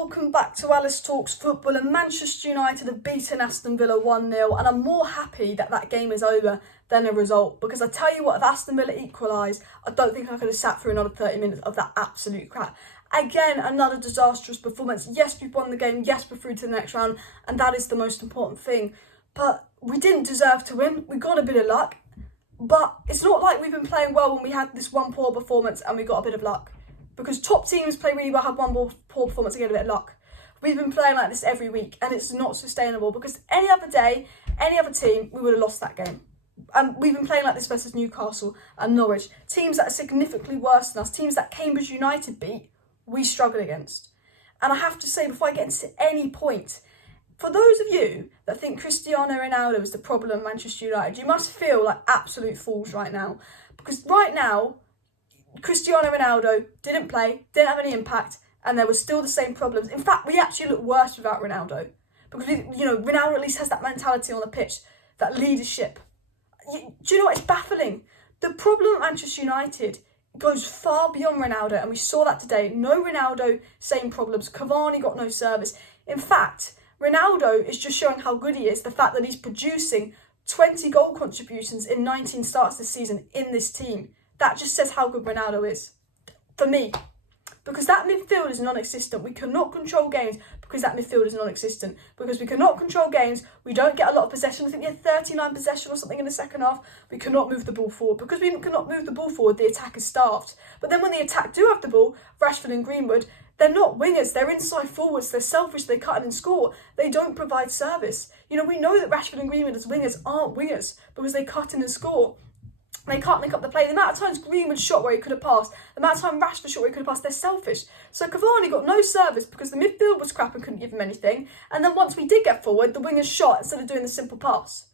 welcome back to Alice Talks Football, and Manchester United have beaten Aston Villa 1-0, and I'm more happy that that game is over than a result, because I tell you what, if Aston Villa equalised, I don't think I could have sat through another 30 minutes of that absolute crap. Again, another disastrous performance. Yes, we've won the game, yes, we're through to the next round, and that is the most important thing, but we didn't deserve to win. We got a bit of luck, but it's not like we've been playing well when we had this one poor performance and we got a bit of luck. Because top teams play really well, have one poor performance and get a bit of luck. We've been playing like this every week, and it's not sustainable, because any other day, any other team, we would have lost that game. And we've been playing like this versus Newcastle and Norwich. Teams that are significantly worse than us, teams that Cambridge United beat, we struggle against. And I have to say, before I get into any point, for those of you that think Cristiano Ronaldo is the problem of Manchester United, you must feel like absolute fools right now. Because right now, Cristiano Ronaldo didn't play, didn't have any impact, and there were still the same problems. In fact, we actually look worse without Ronaldo, because Ronaldo at least has that mentality on the pitch, that leadership. Do you know what? It's baffling. The problem at Manchester United goes far beyond Ronaldo, and we saw that today. No Ronaldo, same problems. Cavani got no service. In fact, Ronaldo is just showing how good he is. The fact that he's producing 20 goal contributions in 19 starts this season in this team. That just says how good Ronaldo is, for me. Because that midfield is non-existent. We cannot control games because that midfield is non-existent. Because we cannot control games, we don't get a lot of possession. I think we had 39 possession or something in the second half. We cannot move the ball forward. Because we cannot move the ball forward, the attack is starved. But then when the attack do have the ball, Rashford and Greenwood, they're not wingers. They're inside forwards. They're selfish. They cut in and score. They don't provide service. We know that Rashford and Greenwood as wingers aren't wingers because they cut in and score. They can't link up the play. The amount of times Greenwood shot where he could have passed, the amount of time Rashford shot where he could have passed, they're selfish. So Cavani got no service because the midfield was crap and couldn't give him anything. And then once we did get forward, the wingers shot instead of doing the simple pass.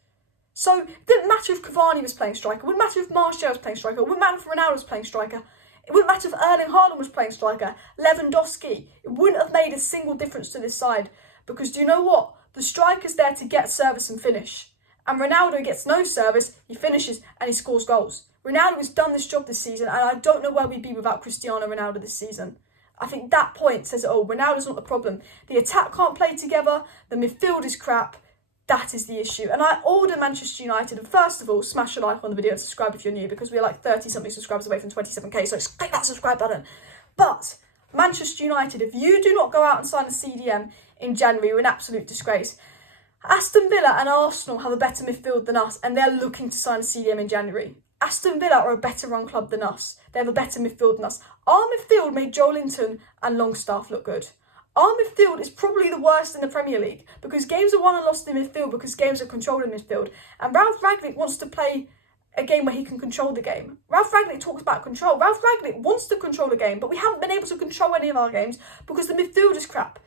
So it didn't matter if Cavani was playing striker. It wouldn't matter if Martial was playing striker. It wouldn't matter if Ronaldo was playing striker. It wouldn't matter if Erling Haaland was playing striker. Lewandowski. It wouldn't have made a single difference to this side. Because do you know what? The striker's there to get service and finish. And Ronaldo gets no service, he finishes and he scores goals. Ronaldo has done this job this season, and I don't know where we'd be without Cristiano Ronaldo this season. I think that point says, Ronaldo's not the problem. The attack can't play together, the midfield is crap, that is the issue. And I order Manchester United, and first of all, smash a like on the video and subscribe if you're new, because we're like 30-something subscribers away from 27k, so click that subscribe button. But Manchester United, if you do not go out and sign a CDM in January, you're an absolute disgrace. Aston Villa and Arsenal have a better midfield than us, and they're looking to sign a CDM in January. Aston Villa are a better run club than us. They have a better midfield than us. Our midfield made Joe Linton and Longstaff look good. Our midfield is probably the worst in the Premier League, because games are won and lost in midfield because games are controlled in midfield. And Ralf Rangnick wants to play a game where he can control the game. Ralf Rangnick talks about control. Ralf Rangnick wants to control the game, but we haven't been able to control any of our games because the midfield is crap.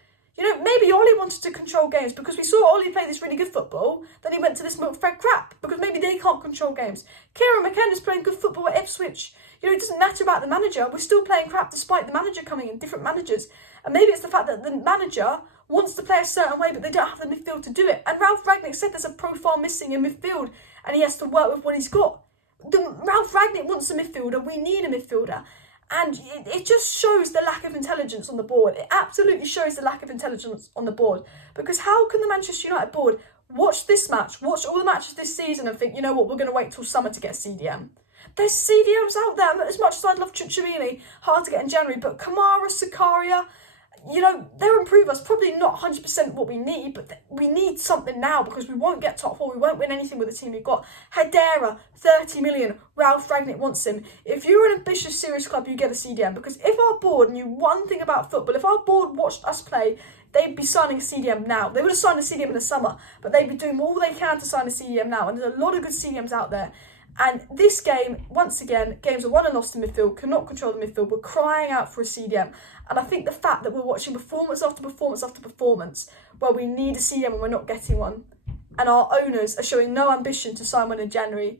Maybe Ollie wanted to control games because we saw Ollie play this really good football, then he went to this Milkfred crap because maybe they can't control games. Kieran McKenna's playing good football at Ipswich. It doesn't matter about the manager. We're still playing crap despite the manager coming in, different managers. And maybe it's the fact that the manager wants to play a certain way, but they don't have the midfield to do it. And Ralf Rangnick said there's a profile missing in midfield and he has to work with what he's got. Ralf Rangnick wants a midfielder. We need a midfielder. And it just shows the lack of intelligence on the board. It absolutely shows the lack of intelligence on the board. Because how can the Manchester United board watch this match, watch all the matches this season and think, we're going to wait till summer to get CDM? There's CDMs out there. As much as I'd love Cicciorini, hard to get in January, but Kamara, Sakaria, they'll improve us. Probably not 100% what we need, but we need something now because we won't get top four. We won't win anything with the team we've got. Hedera, 30 million. Ralf Rangnick wants him. If you're an ambitious, serious club, you get a CDM. Because if our board knew one thing about football, if our board watched us play, they'd be signing a CDM now. They would have signed a CDM in the summer, but they'd be doing all they can to sign a CDM now. And there's a lot of good CDMs out there. And this game, once again, games are won and lost in midfield, cannot control the midfield. We're crying out for a CDM. And I think the fact that we're watching performance after performance after performance, where we need a CDM and we're not getting one, and our owners are showing no ambition to sign one in January,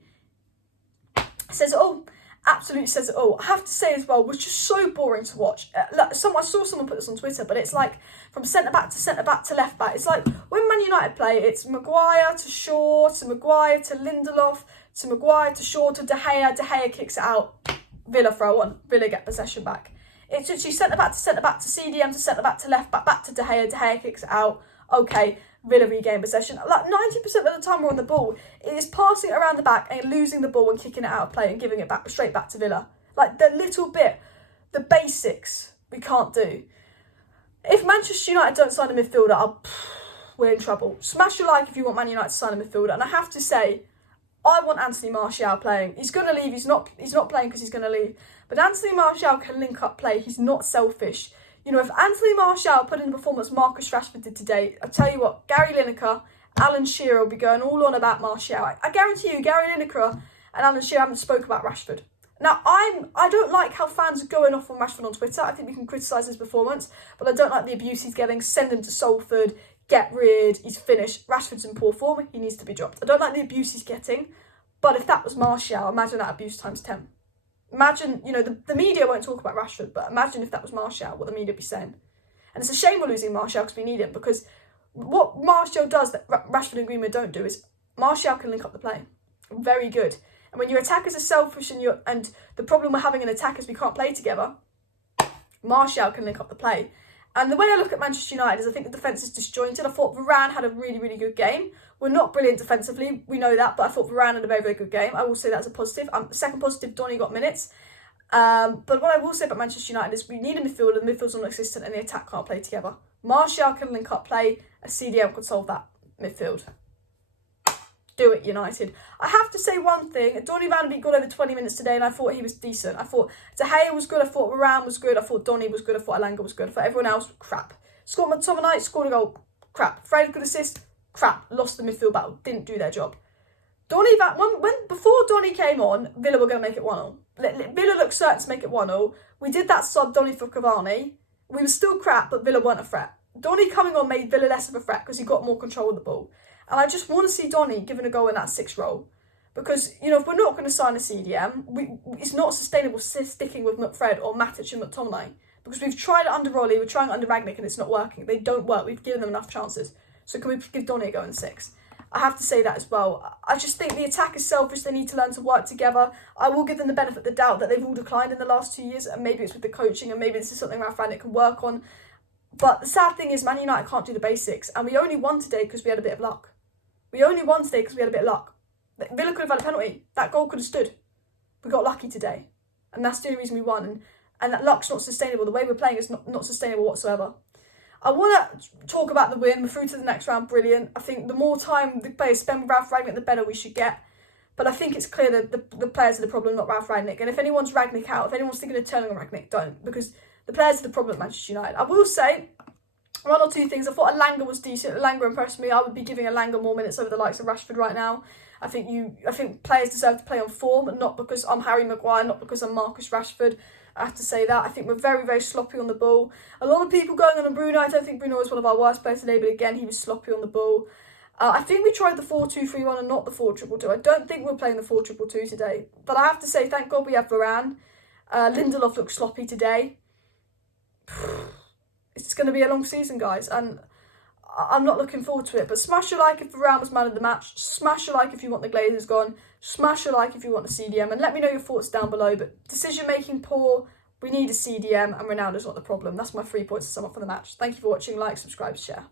says it all. Absolutely says it all. I have to say as well, it was just so boring to watch. I saw someone put this on Twitter, but it's like from centre-back to left-back. It's like when Man United play, it's Maguire to Shaw, to Maguire to Lindelof, to Maguire to Shaw to De Gea. De Gea kicks it out. Villa throw on. Villa get possession back. It's literally centre-back to CDM to centre-back to left-back, back to De Gea kicks it out. Okay, Villa regain possession. Like 90% of the time we're on the ball, it is passing it around the back and losing the ball and kicking it out of play and giving it back straight back to Villa. Like the little bit, the basics we can't do. If Manchester United don't sign a midfielder, we're in trouble. Smash your like if you want Man United to sign a midfielder. And I have to say, I want Anthony Martial playing. He's going to leave. He's not playing because he's going to leave. But Anthony Martial can link up play. He's not selfish. You know, if Anthony Martial put in the performance Marcus Rashford did today, I tell you what, Gary Lineker, Alan Shearer will be going all on about Martial. I guarantee you, Gary Lineker and Alan Shearer haven't spoke about Rashford. Now, I don't like how fans are going off on Rashford on Twitter. I think we can criticise his performance, but I don't like the abuse he's getting. Send him to Salford, get rid, he's finished. Rashford's in poor form, he needs to be dropped. I don't like the abuse he's getting, but if that was Martial, imagine that abuse times 10. Imagine, you know, the media won't talk about Rashford, but imagine if that was Martial, what the media would be saying. And it's a shame we're losing Martial because we need him, because what Martial does that Rashford and Greenwood don't do is Martial can link up the play. Very good. And when your attackers are selfish and the problem we're having in attack is we can't play together, Martial can link up the play. And the way I look at Manchester United is I think the defence is disjointed. I thought Varane had a really, really good game. We're not brilliant defensively, we know that, but I thought Varane had a very, very good game. I will say that as a positive. Second positive, Donny got minutes. But what I will say about Manchester United is we need a midfielder, the midfield's non-existent and the attack can't play together. Martial can link up play, a CDM could solve that midfield. Do it, United. I have to say one thing. Donny van de Beek got over 20 minutes today and I thought he was decent. I thought De Gea was good. I thought Varane was good. I thought Donny was good. I thought Elanga was good. I thought everyone else, crap. Scott McTominay scored a goal. Crap. Fred could assist. Crap. Lost the midfield battle. Didn't do their job. Before Donny came on, Villa were going to make it 1-0. Villa looked certain to make it 1-0. We did that sub Donny for Cavani. We were still crap, but Villa weren't a threat. Donny coming on made Villa less of a threat because he got more control of the ball. And I just want to see Donny given a goal in that 6th role. Because, you know, if we're not going to sign a CDM, it's not sustainable sticking with McFred or Matic and McTominay. Because we've tried it under Rolly, we're trying it under RANGNICK and it's not working. They don't work. We've given them enough chances. So can we give Donny a go in 6? I have to say that as well. I just think the attack is selfish. They need to learn to work together. I will give them the benefit of the doubt that they've all declined in the last 2 years. And maybe it's with the coaching and maybe this is something Ralf Rangnick can work on. But the sad thing is Man United can't do the basics. And we only won today because we had a bit of luck. We only won today because we had a bit of luck. Villa could have had a penalty. That goal could have stood. We got lucky today. And that's the only reason we won. And that luck's not sustainable. The way we're playing is not sustainable whatsoever. I want to talk about the win. We're through to the next round. Brilliant. I think the more time the players spend with Ralf Rangnick, the better we should get. But I think it's clear that the players are the problem, not Ralf Rangnick. And if anyone's Rangnick out, if anyone's thinking of turning on Rangnick, don't. Because the players are the problem at Manchester United. I will say one or two things. I thought Elanga was decent. Elanga impressed me. I would be giving Elanga more minutes over the likes of Rashford right now. I think players deserve to play on form, and not because I'm Harry Maguire, not because I'm Marcus Rashford. I have to say that. I think we're very, very sloppy on the ball. A lot of people going on Bruno. I don't think Bruno was one of our worst players today, but again, he was sloppy on the ball. I think we tried the 4-2-3-1 and not the 4-2-2. I don't think we're playing the 4-2-2 today. But I have to say, thank God we have Varane. Lindelof looked sloppy today. It's going to be a long season, guys, and I'm not looking forward to it. But smash a like if Varane was man of the match. Smash a like if you want the Glazers gone. Smash a like if you want the CDM. And let me know your thoughts down below. But decision-making poor. We need a CDM, and Ronaldo's not the problem. That's my 3 points to sum up for the match. Thank you for watching. Like, subscribe, share.